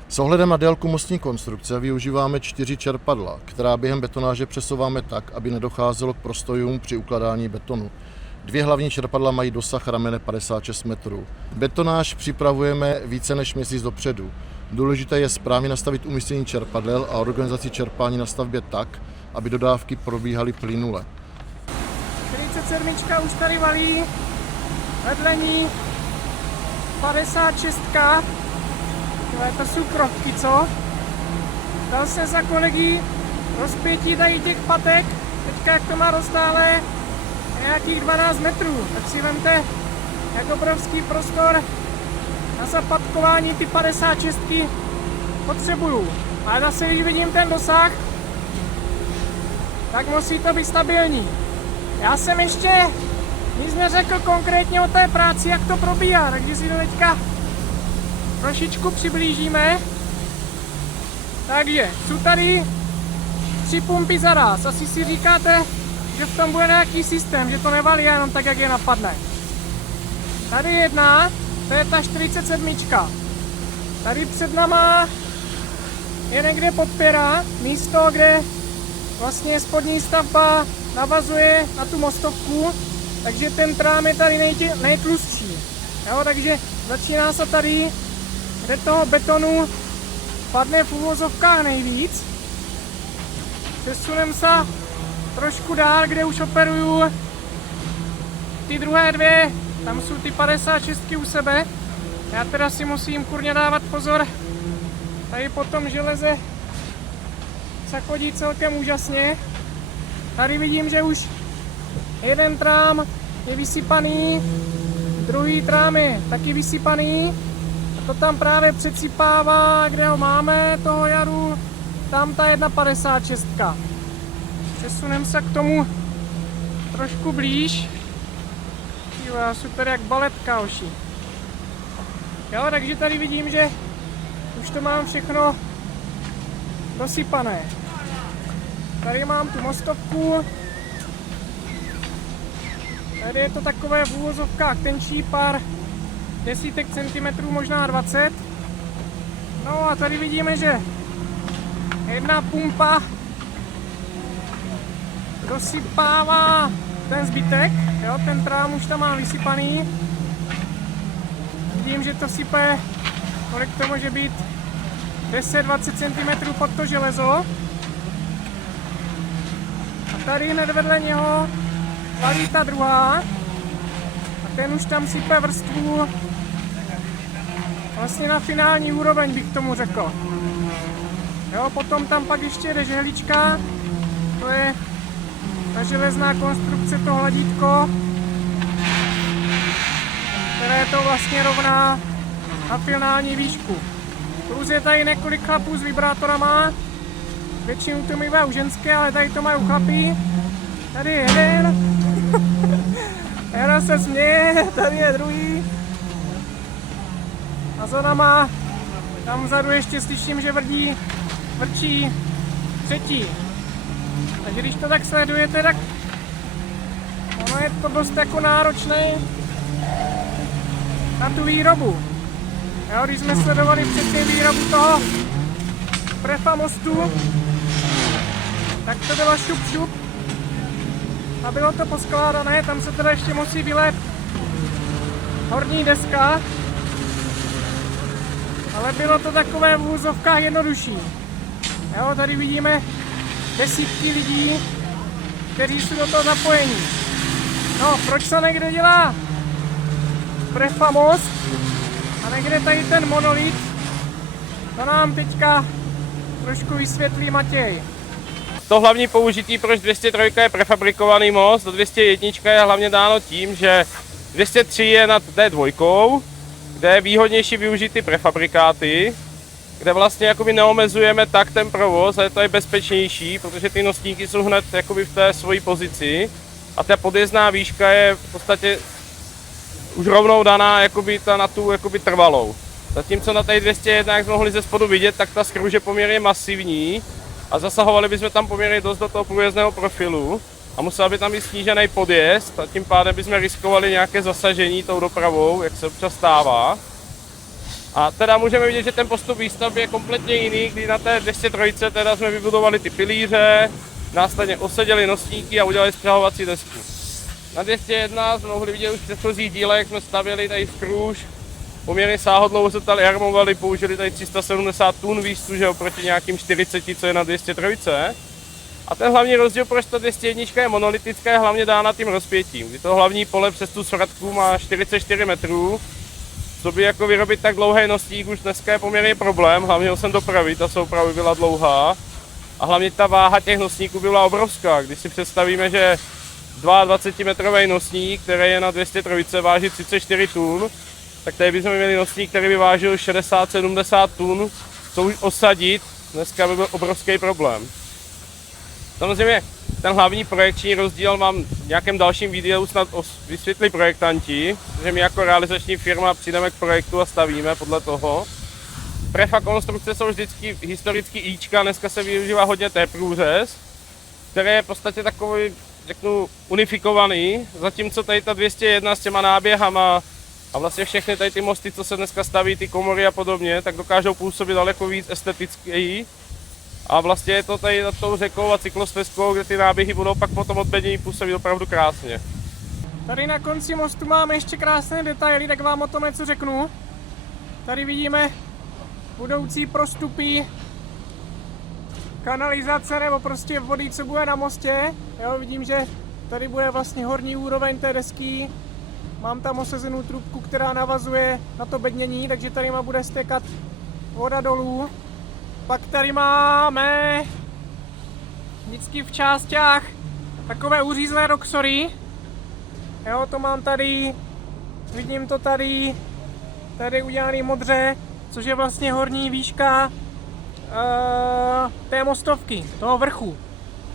S ohledem na délku mostní konstrukce využíváme 4 čerpadla, která během betonáže přesouváme tak, aby nedocházelo k prostojům při ukládání betonu. 2 hlavní čerpadla mají dosah ramene 56 metrů. Betonáž připravujeme více než měsíc dopředu. Důležité je správně nastavit umístění čerpadel a organizaci čerpání na stavbě tak, aby dodávky probíhaly plynule. 47 už tady valí, vedle ní 56. To jsou krovky, co? Dal se za kolegy rozpětí tady těch patek, teďka jak to má rozdále nějakých 12 metrů, tak si vemte, jak obrovský prostor na zapatkování ty 56 potřebuju. Ale zase, když vidím ten dosah, tak musí to být stabilní. Já jsem ještě nic neřekl konkrétně o té práci, jak to probíhá, takže si to teďka trošičku přiblížíme. Takže jsou tady 3 pumpy za raz. Asi si říkáte, že v tom bude nějaký systém, že to nevalí jenom tak, jak je napadne. Tady jedna, to je ta 47. Tady před náma je někde podpěra, místo, kde vlastně spodní stavba navazuje na tu mostovku, takže ten trám je tady nejtlustší. Jo, takže začíná se tady, kde toho betonu padne v uvozovkách nejvíc. Přesunem se trošku dál, kde už operuju ty druhé 2, tam jsou ty 56 u sebe. Já teda si musím kurně dávat pozor, tady po tom železe se chodí celkem úžasně. Tady vidím, že už jeden trám je vysypaný, druhý trám je taky vysypaný. A to tam právě přesypává, kde ho máme, toho jaru, tam ta 56. Přesunem se k tomu trošku blíž. Jo, super jak baletka, oši. Jo, takže tady vidím, že už to mám všechno dosypané. Tady mám tu mostovku. Tady je to takové v úvozovkách tenčí, pár desítek centimetrů, možná 20. No a tady vidíme, že jedna pumpa dosypává ten zbytek, jo, ten trám už tam má vysypaný. Vidím, že to sype, kolik to může být, 10-20 cm pod to železo. A tady hned vedle něho valí ta druhá. A ten už tam sype vrstvu vlastně na finální úroveň, bych tomu řekl. Jo, potom tam pak ještě jde žehlička, to je ta železná konstrukce, to hladítko, které to vlastně rovná na finální výšku. Plus je tady několik chlapů s vibrátorama, Většinou to mývají ženské, ale tady to mají chlapí. Tady je jeden. Hera se směje, tady je druhý. A za náma, tam vzadu ještě slyším, že vrčí třetí. Takže když to tak sledujete, tak ono je to dost jako náročné na tu výrobu. Jo, když jsme sledovali předtím výrobu toho prefa mostu, tak to bylo šup a bylo to poskládané, tam se teda ještě musí vylet horní deska, ale bylo to takové v úzovkách jednodušší. Jo, tady vidíme desítky lidí, kteří jsou do toho zapojení. No, proč se někde dělá prefa most a někde tady ten monolit, to nám teďka trošku vysvětlí Matěj. To hlavní použití, proč 203 je prefabrikovaný most, do 201 je hlavně dáno tím, že 203 je nad D2, kde je výhodnější využít ty prefabrikáty, kde vlastně jakoby neomezujeme tak ten provoz, ale to je bezpečnější, protože ty nosníky jsou hned jakoby v té svojí pozici a ta podjezdná výška je v podstatě už rovnou daná jakoby na tu jakoby trvalou. Zatímco na té 201, jak jsme mohli ze spodu vidět, tak ta skruž je poměrně masivní a zasahovali bychom tam poměrně dost do toho průjezdného profilu a musel by tam být snížený podjezd a tím pádem bychom riskovali nějaké zasažení tou dopravou, jak se občas stává. A teda můžeme vidět, že ten postup výstavby je kompletně jiný, kdy na té 203 teda jsme vybudovali ty pilíře, následně oseděli nosníky a udělali spřahovací desku. Na 201 jsme mohli vidět už v předchozích dílech, jsme stavěli tady skruž, poměrně sáhodlouho se tady armovali, použili tady 370 tun výstuže oproti nějakým 40, co je na 203. A ten hlavní rozdíl, proč ta 201 je monolitická, je hlavně dána tím rozpětím, kdy to hlavní pole přes tu svratku má 44 metrů, co by jako vyrobit tak dlouhý nosník už dneska je poměrně problém, hlavně ho sem dopravit, ta souprava byla dlouhá a hlavně ta váha těch nosníků byla obrovská, když si představíme, že 22-metrový nosník, který je na 203, váží 34 tun, tak tady bychom měli nosník, který by vážil 60-70 tun, co už osadit, dneska by byl obrovský problém. Samozřejmě ten hlavní projekční rozdíl vám v nějakém dalším videu snad vysvětlí projektanti, že my jako realizační firma přijdeme k projektu a stavíme podle toho. Prefa konstrukce jsou vždycky historicky Ička, dneska se využívá hodně T-průřez, který je v podstatě takový, řeknu, unifikovaný, zatímco tady ta 201 s těma náběhama a vlastně všechny tady ty mosty, co se dneska staví, ty komory a podobně, tak dokážou působit daleko víc esteticky. A vlastně je to tady nad tou řekou a cyklostezkou, kde ty náběhy budou pak potom odbednění působit opravdu krásně. Tady na konci mostu máme ještě krásné detaily, tak vám o tom něco řeknu. Tady vidíme budoucí prostupy kanalizace nebo prostě vody, co bude na mostě. Jo, vidím, že tady bude vlastně horní úroveň té desky. Mám tam osazenou trubku, která navazuje na to bednění, takže tady bude stékat voda dolů. Pak tady máme vždycky v částech takové uřízlé roxory. Jo, to mám tady, vidím to tady udělaný modře, což je vlastně horní výška té mostovky, toho vrchu.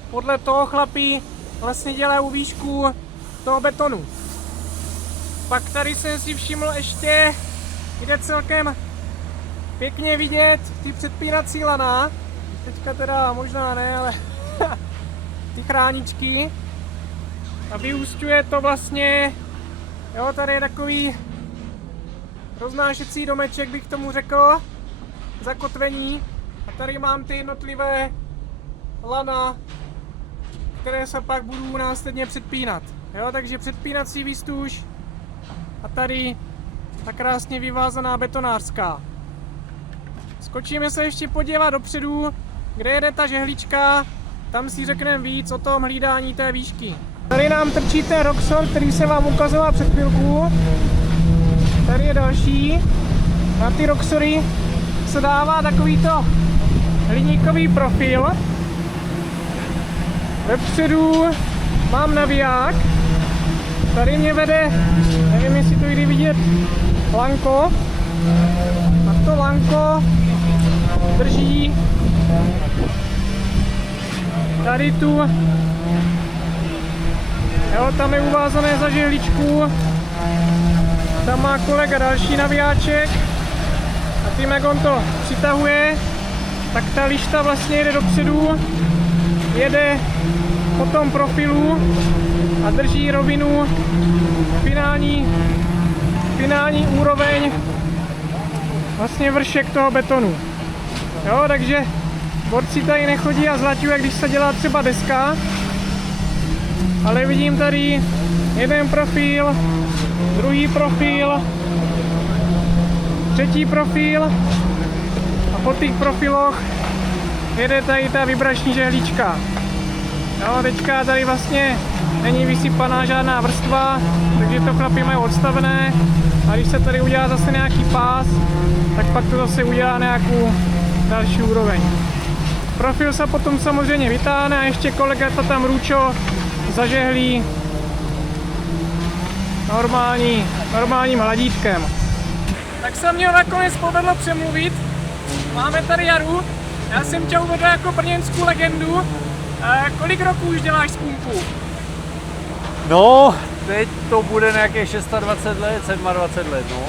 Podle toho chlapi vlastně dělají výšku toho betonu. Pak tady jsem si všiml ještě, jde celkem pěkně vidět ty předpínací lana, teďka teda možná ne, ale ty chráničky. A vyúsťuje to vlastně, jo, tady je takový roznášecí domeček, bych tomu řekl, zakotvení. A tady mám ty jednotlivé lana, které se pak budou následně předpínat. Jo, takže předpínací výstuž a tady ta krásně vyvázaná betonářská. Skočíme se ještě podívat dopředu, kde jede ta žehlička, tam si řekneme víc o tom hlídání té výšky. Tady nám trčí ten roxor, který jsem vám ukazoval před chvilku. Tady je další. Na ty roxory se dává takovýto hliníkový profil. Vepředu mám naviják. Tady mě vede, nevím jestli to jde vidět, lanko. A to lanko drží tady tu. Jo, tam je uvázané za žehličku. Tam má kolega další navijáček. A tím, jak on to přitahuje, tak ta lišta vlastně jede dopředu, jede po tom profilu a drží rovinu, finální úroveň, vlastně vršek toho betonu. Jo, takže borci tady nechodí a zlaťují, když se dělá třeba deska, ale vidím tady jeden profil, druhý profil, třetí profil a po těch profiloch jede tady ta vibrační žehlička. Jo, teďka tady vlastně není vysypaná žádná vrstva, takže to chlapi mají odstavené a když se tady udělá zase nějaký pás, tak pak to zase udělá nějakou další úroveň. Profil se potom samozřejmě vytáhne a ještě kolega to tam růčo zažehlí normálním hladítkem. Tak se mě nakonec povedlo přemluvit. Máme tady Jaru. Já jsem tě uvedl jako brněnskou legendu. Kolik roků už děláš z pumpu? No, teď to bude nějakých 26 let, 27 let, no.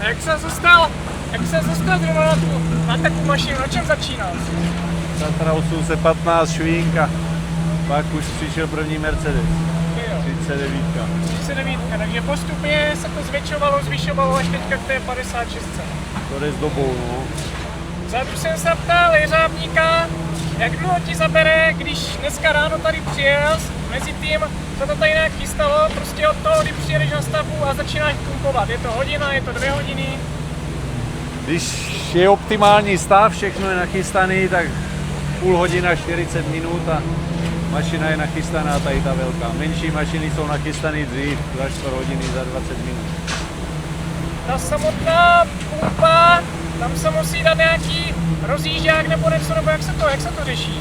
A jak se dostal zrovna na takovou mašinu? Na čem začínal? Tatra 815 švínka, pak už přišel první Mercedes, 39. Takže postupně se to zvyšovalo až teďka k té 56. To jde s dobou, no. Vzadu jsem se ptal jeřábníka, jak dlouho ti zabere, když dneska ráno tady přijel, mezi tím se to tady nějak chystalo, prostě od toho, kdy přijedeš na stavbu a začínáš pumpovat. Je to hodina, je to 2 hodiny? Když je optimální stav, všechno je nachystaný, tak půl hodina, 40 minut a mašina je nachystaná, tady ta velká. Menší mašiny jsou nachystané dřív, za 4 hodiny, za 20 minut. Ta samotná pumpa, tam se musí dát nějaký rozjížďák nebo něco, nebo jak se to řeší?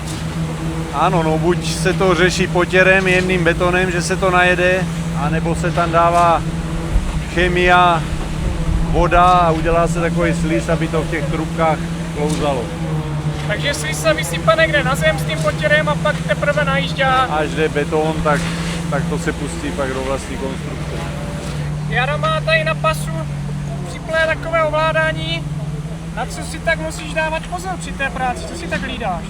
Ano, no buď se to řeší potěrem, jemným betonem, že se to najede, anebo se tam dává chemia, voda a udělá se takový sliz, aby to v těch trubkách klouzalo. Takže sliz se vysypá někde na zem s tím potěrem a pak teprve najížďá. Až jde beton, tak to se pustí pak do vlastní konstrukce. Jara má tady na pasu připlé takové ovládání. Na co si tak musíš dávat pozor při té práci? Co si tak hlídáš?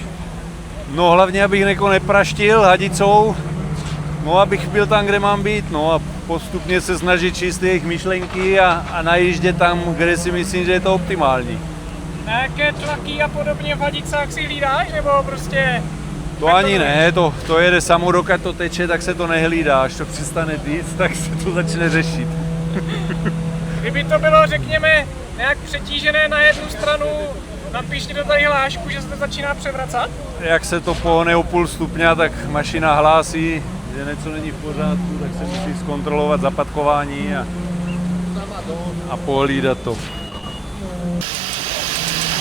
No hlavně, abych nepraštil hadicou, no abych byl tam, kde mám být, no a postupně se snažit číst jejich myšlenky a najíždět tam, kde si myslím, že je to optimální. Na jaké tlaky a podobně v hadicách si hlídáš, nebo prostě... To ani ne, to jede samo, dokud to teče, tak se to nehlídá, až to přestane týct, tak se to začne řešit. Kdyby to bylo, řekněme, nějak přetížené na jednu stranu, napíšti do tady hlášku, že se to začíná převracet? Jak se to pohne o půl stupně, tak mašina hlásí, že něco není v pořádku, tak se musí zkontrolovat zapadkování a pohlídat to.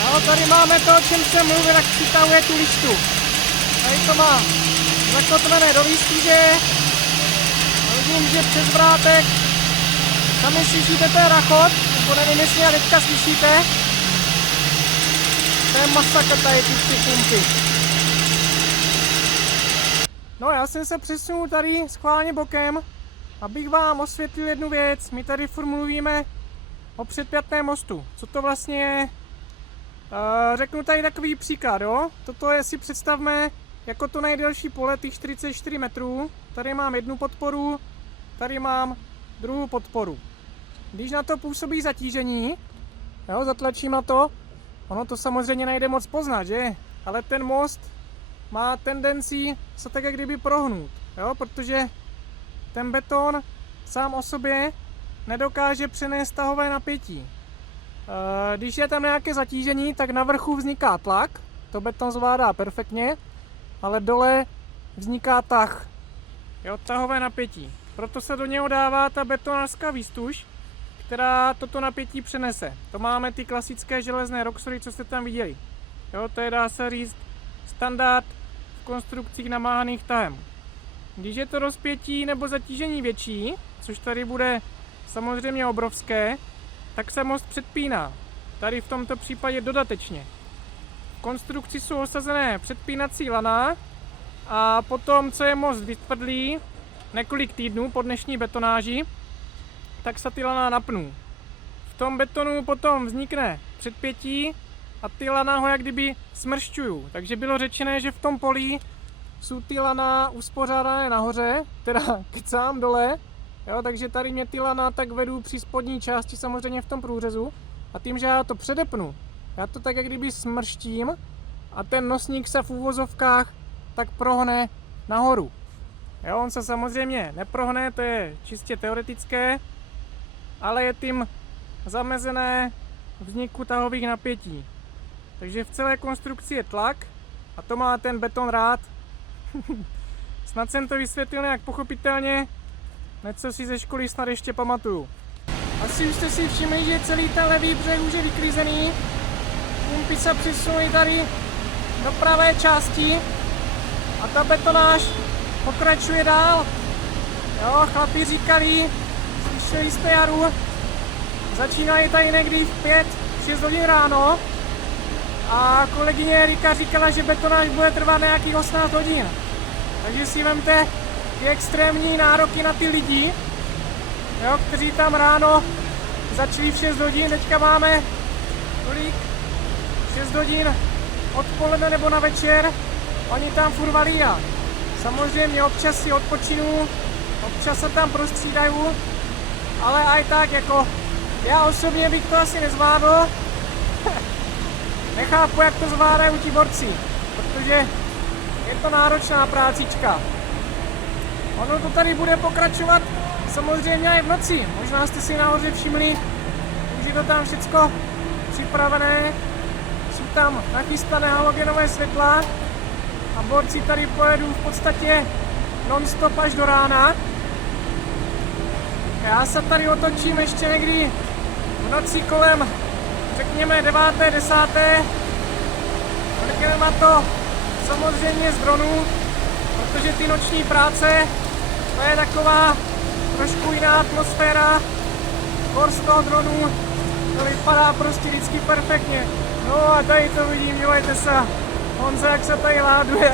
No, tady máme to, o čem jsem mluvil, jak přitahuje tu lištu. Tady to má zakotvené do výstíže. Vidím, že přes vrátek sami slyšíte ten rachot, nebo nevím, jestli já teďka slyšíte. To je masakr tady ty 3 pumpy. No, já jsem se přesunul tady schválně bokem, abych vám osvětlil jednu věc. My tady furt mluvíme o předpjatném mostu. Co to vlastně je? Řeknu tady takový příklad, jo? Toto je, si představme jako to nejdelší pole, těch 44 metrů. Tady mám jednu podporu, tady mám druhou podporu. Když na to působí zatížení, jo, zatlačím na to, ono to samozřejmě nejde moc poznat, že? Ale ten most má tendenci se tak jak kdyby prohnout, jo? Protože ten beton sám o sobě nedokáže přenést tahové napětí. Když je tam nějaké zatížení, tak na vrchu vzniká tlak, to beton zvládá perfektně, ale dole vzniká tah, jo, tahové napětí. Proto se do něho dává ta betonářská výstuž, která toto napětí přenese. To máme ty klasické železné roxory, co jste tam viděli. Jo, to je, dá se říct, standard v konstrukcích namáhaných tahem. Když je to rozpětí nebo zatížení větší, což tady bude samozřejmě obrovské, tak se most předpíná. Tady v tomto případě dodatečně. V konstrukci jsou osazené předpínací lana a potom, co je most vytvrdlý, několik týdnů po dnešní betonáži, tak se ty lana napnou. V tom betonu potom vznikne předpětí a ty lana ho jak kdyby smršťují. Takže bylo řečené, že v tom polí jsou ty lana uspořádané nahoře, teda kecám dole, jo, takže tady mě ty lana tak vedu při spodní části samozřejmě v tom průřezu a tím, že já to předepnu, já to tak jak kdyby smrštím a ten nosník se v úvozovkách tak prohne nahoru. Jo, on se samozřejmě neprohne, to je čistě teoretické, ale je tím zamezené vzniku tahových napětí. Takže v celé konstrukci je tlak a to má ten beton rád. Snad jsem to vysvětlil nějak pochopitelně, něco si ze školy snad ještě pamatuju. Asi už jste si všimli, že celý ten levý břeh už je vyklízený. Pumpy se přisunuly tady do pravé části a ta betonáž pokračuje dál. Jo, chlapi říkali, slyšeli jste Jaru, začínají tady někdy v 5-6 hodin ráno a kolegyně Erika říkala, že betonáž bude trvat nějakých 18 hodin. Takže si vemte ty extrémní nároky na ty lidi, jo, kteří tam ráno začali v 6 hodin, teďka máme kolik? 6 hodin odpoledne nebo na večer, oni tam furt valí a samozřejmě občas si odpočinu, občas se tam prostřídají, ale aj tak jako já osobně bych to asi nezvládl. Nechápu, jak to zvládají ti borci, protože je to náročná prácička. Ono to tady bude pokračovat samozřejmě i v noci. Možná jste si nahoře všimli, už je to tam všecko připravené. Jsou tam nachystané halogenové světla a borci tady pojedou v podstatě non-stop až do rána. Já se tady otočím ještě někdy v noci kolem, řekněme 9. 10. Mrkneme na to samozřejmě z dronů, protože ty noční práce, to je taková trošku jiná atmosféra. Kor z toho dronu, to vypadá prostě vždycky perfektně. No a tady to vidím, dívejte se, Honza, jak se tady láduje.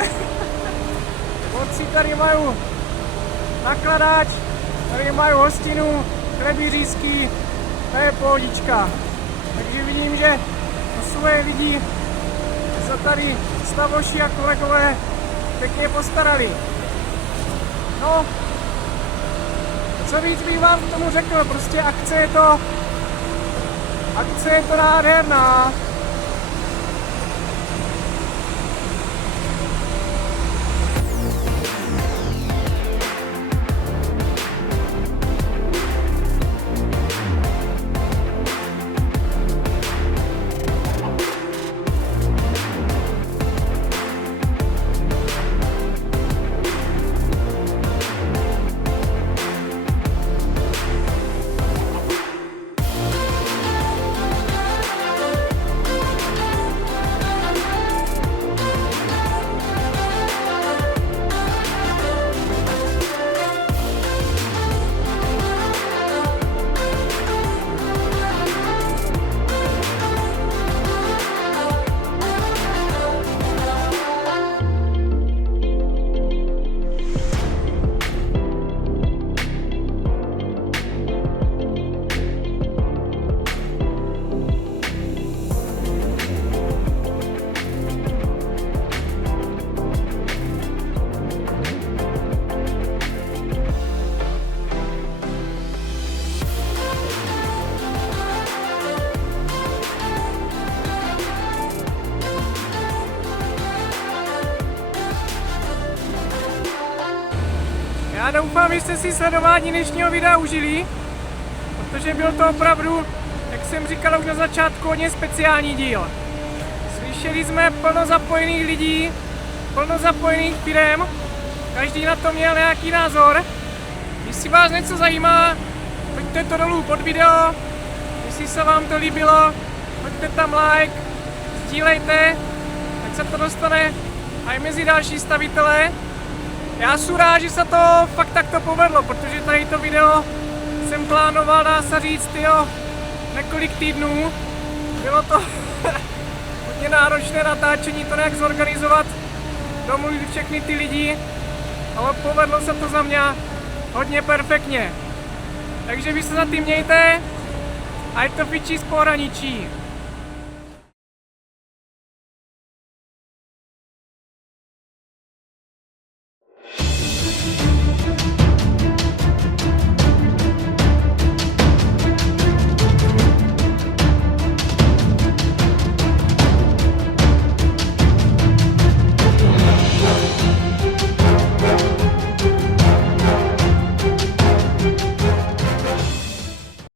Borci tady mají nakladač, tady mají hostinu, chleby řízky, to je pohodička. Takže vidím, že o svoje lidi se tady stavoši a kolegové pěkně postarali. No, co víc bych vám k tomu řekl, prostě akce je to nádherná. Já doufám, že jste si sledování dnešního videa užili, protože byl to opravdu, jak jsem říkal už na začátku, hodně speciální díl. Slyšeli jsme plno zapojených lidí, plno zapojených firem, každý na to měl nějaký názor. Jestli vás něco zajímá, hoďte to dolů pod video, jestli se vám to líbilo, hoďte tam like, sdílejte, ať se to dostane i mezi další stavitele. Já jsem rád, že se to fakt takto povedlo, protože tady to video jsem plánoval, dá se říct, několik týdnů. Bylo to hodně hodně náročné natáčení to nějak zorganizovat, domluvit všechny ty lidi, ale povedlo se to za mě hodně perfektně. Takže vy se za tím mějte, ať to fičí z pohraničí.